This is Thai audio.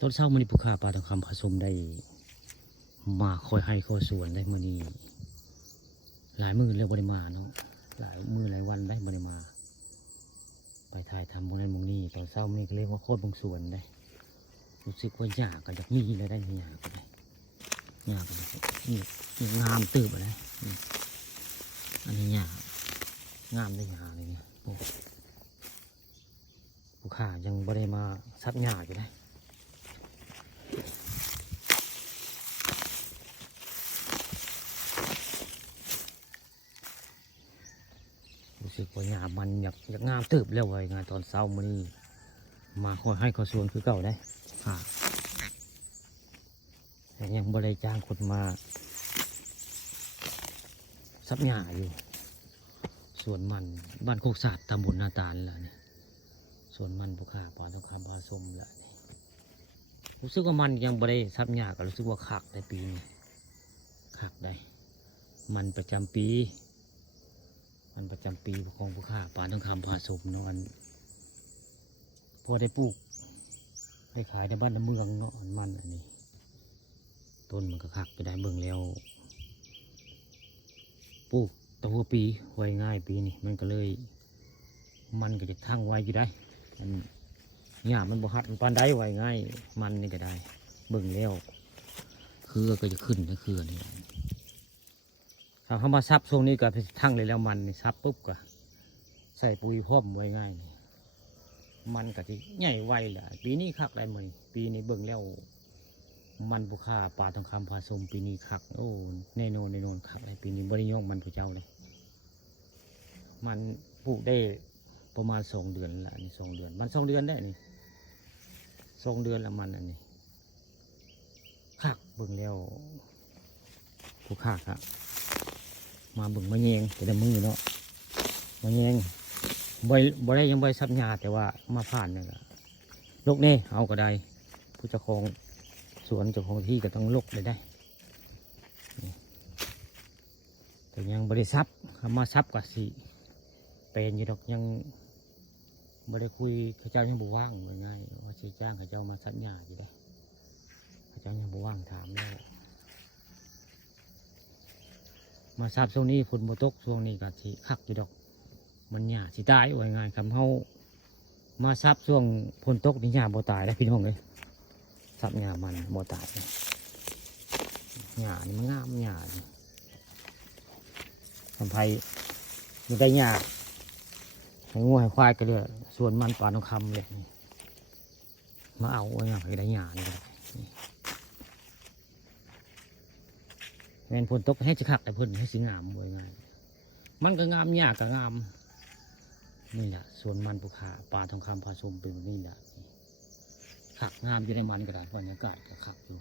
ต้นเช้ามันนี่ผู้ค้าปลาทองคำผสมได้มาคอยให้คอยสวนได้มื้อนี้หลายมื้อแล้วบ่ได้มาเนาะหลายมื้อหลายวันได้บ่ได้มาไปถ่ายทำบางนั้นบางนี้ตอนเช้ามันก็เลยมาโคตรบางสวนได้รู้สึกว่าหญ้าก็อยากมีแล้วได้หญ้าก็ได้หญ้าก็ได้นี่งามตื่นมาแล้วอันนี้หญ้างามได้หญ้าเลยเนี่ยผู้ค้ายังบ่ได้มาซัดหญ้าอยู่ได้รู้สึกว่าหญ้ามันอยากงามตื่นแล้วไว้งานตอนเช้ามื้อนี้มาคอยให้คอยสวนคือเก่าได้แต่ยังบ่ได้จ้างคนมาซับหญ้าอยู่สวนมันบ้านโคกศาสตร์ตำบลนาตาลล่ะนี่สวนมันผู้ค้าปลาทองคำปลาส้มล่ะนี่รู้สึกว่ามันยังบ่ได้ซับหญ้าก็รู้สึกว่าคักในปีนี้คักได้มันประจำปีของผู้ค้าปลาทองคำปลาส้มเนาะพอได้ปลูกได้ขายในบ้านในเมืองเนาะมันอันนี้ต้นมันก็คักไปได้เบิ่งแล้วปลูกตัวปีไว้ง่ายปีนี้มันก็เลยมันก็จะทั้งไว้อยู่ได้มันหญ้ามันบ่หัดมันปานได้ไว้ง่ายมันนี่ก็ได้เบิ่งแล้วคือก็จะขึ้นก็คือนี่ถ้าเขามาซับช่วงนี้ก็ทั้งเลยแล้วมันซับปุ๊บก็ใส่ปุ๋ยพร้อมไว้ง่ายมันก็จะใหญ่ไวแหละปีนี้คักได้ไหมปีนี้เบิ่งแล้วมันบุค่าปลาทองคำผสมปีนี้คักโอ้แน่นอนคักเลยปีนี้บริยงมันผู้เจ้าเลยมันปลูกได้ประมาณ2 เดือนละนี่2 เดือนมัน2 เดือนได้นี่2 เดือนละมันอันนี้คักเบิ่งแล้วผู้ค้าครับมาเบิ่งมะแยงแต่ละมือเนาะมะแยงบ่ได้ยังบ่ซับหญ้าแต่ว่ามาผ่านเนี่ยลกนี่เอาก็ได้ผู้เจ้าของสวนเจ้าของที่ก็ต้องลกเลยได้แต่ยังบ่ได้ซับมาซับก็สิเป็นอยู่ดอกยังบ่ได้คุยเขาเจ้ายังบ่ว่างง่ายว่าสิจ้างเขาเจ้ามาซับหญ้าอยู่ได้เขาเจ้ายังบ่ว่างถามแล้วมาซับช่วงนี้ฝนบ่ตกช่วงนี้ก็สิคักอยู่ดอกมันหญ้าสิตายว่าง่ายคำเฮามาซับช่วงฝนตกนี่หญ้าบ่ตายได้พี่น้องเลยซับหญ้ามันบ่ตายหญ้านี่มันงามหญ้านี่ทำไผมันได้หญ้าให้งัวให้ควายก็เด้อส่วนมันปลาทองคำเลยมาเอาไว้ให้ได้หญ้านี่ก็ได้แม่นฝนตกให้สิคักแต่เพิ่นให้สิงามบ่ง่ายมันก็งามหญ้าก็งามนี่แหละส่วนมันผู้ค้าปลาทองคำผสมเป็นนี่แหละขักงามอยู่ในมันก็ได้บรรยากาศก็ขักอยู่